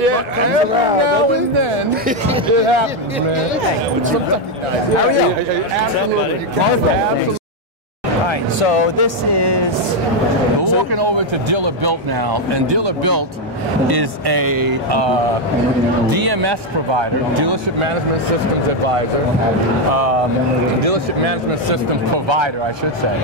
every now and then it happens, man. How are you? Absolutely. Absolutely. All right, so this is... We're walking over to DealerBuilt now, and DealerBuilt is a DMS provider, Dealership Management Systems Advisor, Dealership Management Systems Provider, I should say.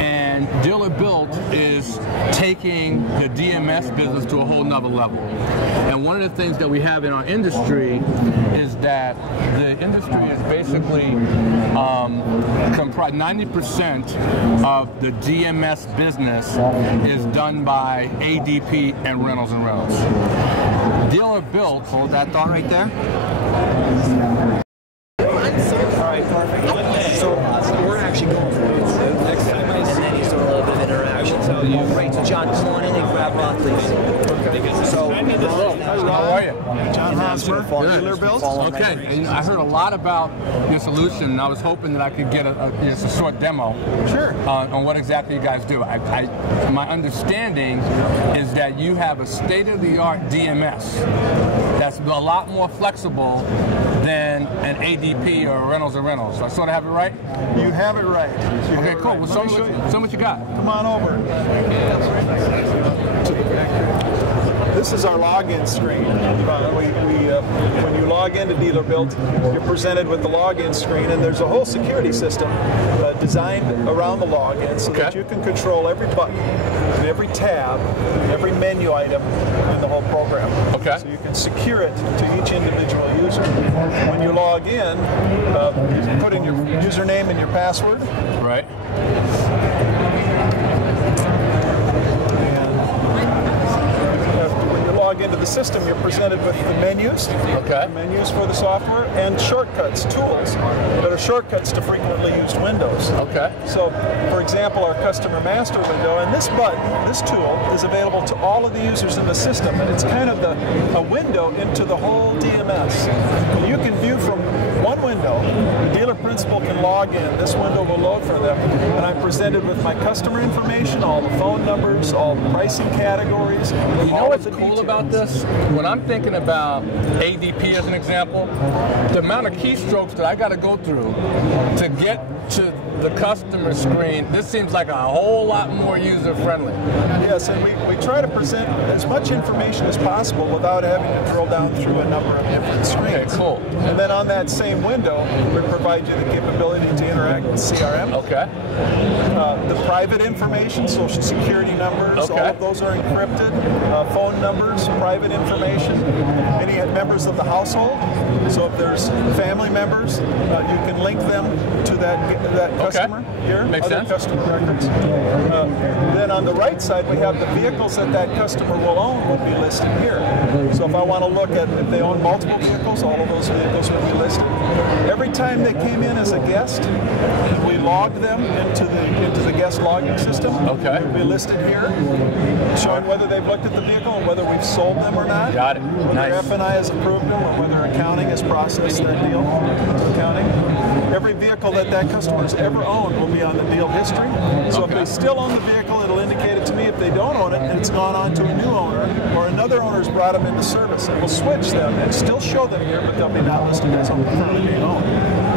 And DealerBuilt is taking the DMS business to a whole nother level. And one of the things that we have in our industry is that the industry is basically comprised 90% of the DMS business is done by ADP and Reynolds. DealerBuilt, hold that thought right there. All right, perfect. So we're actually going for it next time, and then he's doing a little bit of interaction. So great. So John, come on in and grab Roth, please. So how are you? John Hosmer, DealerBuilt. Okay, and I heard a lot about your solution, and I was hoping that I could get just a short demo. Sure. On what exactly you guys do. My understanding is that you have a state-of-the-art DMS that's a lot more flexible than an ADP or a Reynolds. Do I sort of have it right? You have it right. Okay, cool. Well, show me what you got. Come on over. This is our login screen. When you log into DealerBuilt, you're presented with the login screen, and there's a whole security system designed around the login so that you can control every button, and every tab, every menu item in the whole program. Okay. So you can secure it to each individual user. When you log in, you put in your username and your password. Right. Log into the system, you're presented with the menus, menus for the software, and shortcuts, tools that are shortcuts to frequently used windows. Okay. So, for example, our customer master window, and this button, this tool, is available to all of the users in the system, and it's kind of a window into the whole DMS. You can view from one window. The dealer principal can log in. This window will load for them, and I'm presented with my customer information, all the phone numbers, all the pricing categories. You know what's cool about this? When I'm thinking about ADP as an example, the amount of keystrokes that I got to go through to get to the customer screen, this seems like a whole lot more user-friendly. Yes, and we try to present as much information as possible without having to drill down through a number of different screens. Okay, cool. And then on that same window, we provide you the capability to interact with CRM. Okay. The private information, social security numbers, all of those are encrypted. Phone numbers, private information, any members of the household. So if there's family members, you can link them to that customer here, other customer records. Then on the right side, we have the vehicles that customer will own will be listed here. So if I want to look at if they own multiple vehicles, all of those vehicles will be listed. Every time they came in as a guest, we logged them into the guest logging system. Okay. They'll be listed here, showing whether they've looked at the vehicle and whether we've sold them or not. Got it. Whether F&I has approved them or whether accounting has processed that deal to accounting. Every vehicle that customer's ever owned will be on the deal history. So if they still own the vehicle, it'll indicate it to me. If they don't own it and it's gone on to a new owner or another owner's brought them into service, it will switch them and still show them here, but they'll be not listed as currently being owned.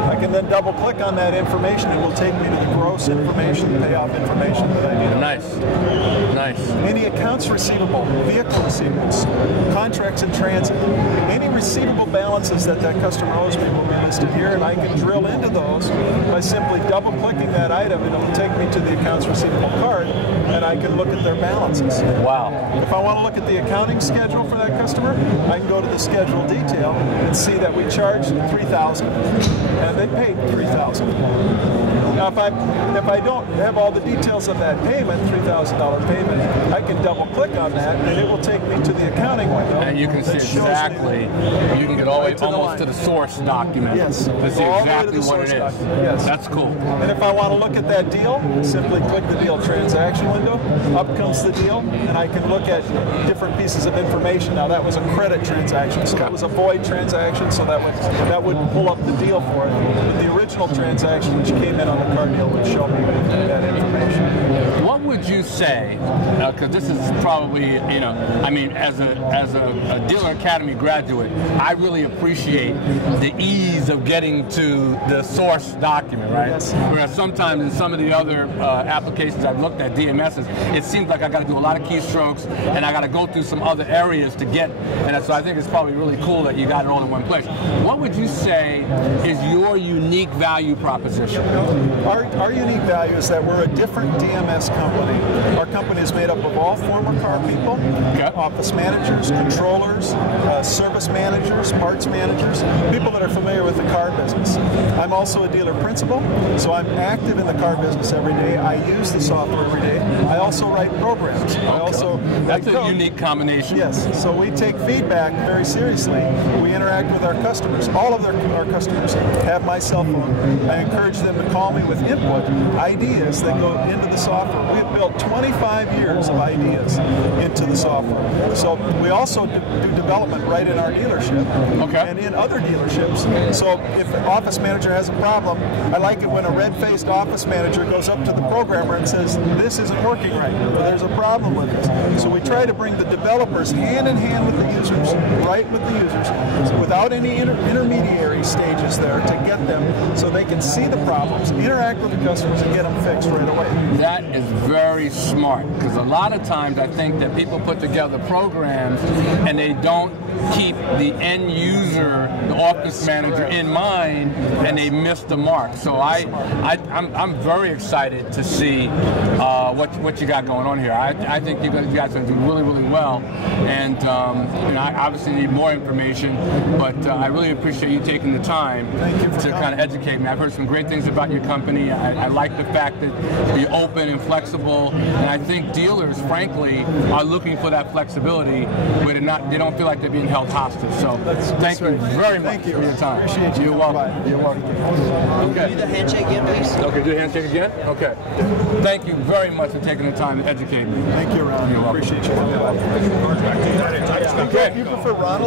I can then double click on that information and it will take me to the gross information, the payoff information that I need. Nice. Nice. Any accounts receivable, vehicle receivables, contracts in transit, any receivable balances that customer owes me will be listed here, and I can drill into those by simply double clicking that item, and it will take me to the accounts receivable card, and I can look at their balances. Wow. If I want to look at the accounting schedule for that customer, I can go to the schedule detail and see that we charged $3,000 and they paid $3,000. Now, if I don't have all the details of that payment, $3,000 payment, I can double click on that and it will take me to the accounting window. And you can see exactly way, you can get all the way almost to the source document. Yes. To see exactly what it is. Yes. That's cool. And if I want to look at that deal, simply click the deal transaction window. Up comes the deal, and I can look at different pieces of information. Now that was a credit transaction, so that was a void transaction, so that would pull up the deal for it. But the original transaction, which came in on the car deal, would show me that information. What would you say? Because this is probably, I mean, as a Dealer Academy graduate, I really appreciate the ease of getting to the source document, right? Yes. Whereas sometimes in some of the other applications I've looked at, DMSs, it seems like I got to do a lot of keystrokes and I got to go through some other areas to get. And so I think it's probably really cool that you got it all in one place. What would you say is your unique value proposition? Our unique value is that we're a different DMS company. Our company is made up of all former car people, office managers, controllers, service managers, parts managers, people that are familiar with the car business. I'm also a dealer principal, so I'm active in the car business every day. I use the software every day. I also write programs. That's a unique combination. Yes, so we take feedback very seriously. We interact with our customers. All of our customers have my cell phone. I encourage them to call me with input, ideas that go into the software. We have built 25 years of ideas into the software. So we also do development right in our dealership and in other dealerships. So if an office manager has a problem, I like it when a red-faced office manager goes up to the programmer and says, this isn't working right, or there's a problem with this. So we try to bring the developers hand in hand with the users, right with the users, without any intermediary stages there to get them so they can see the problems, interact with the customers, and get them fixed right away. That is very smart, because a lot of times I think that people put together programs and they don't keep the end user, the office manager in mind, and they miss the mark. So I'm very excited to see what you got going on here. I think you guys are going to do really, really well, and I obviously need more information, but I really appreciate you taking the time to kind of educate me. I've heard some great things about your company. I like the fact that you're open and flexible, and I think dealers, frankly, are looking for that flexibility where they don't feel like they're being held hostage. So thank you very much for your time. Appreciate you. You're welcome. You're welcome. Okay. Do the handshake again, please. Okay, do the handshake again? Okay. Thank you very much for taking the time to educate me. Thank you, Ron. You're welcome. Appreciate you coming by. Okay. You prefer Ronald?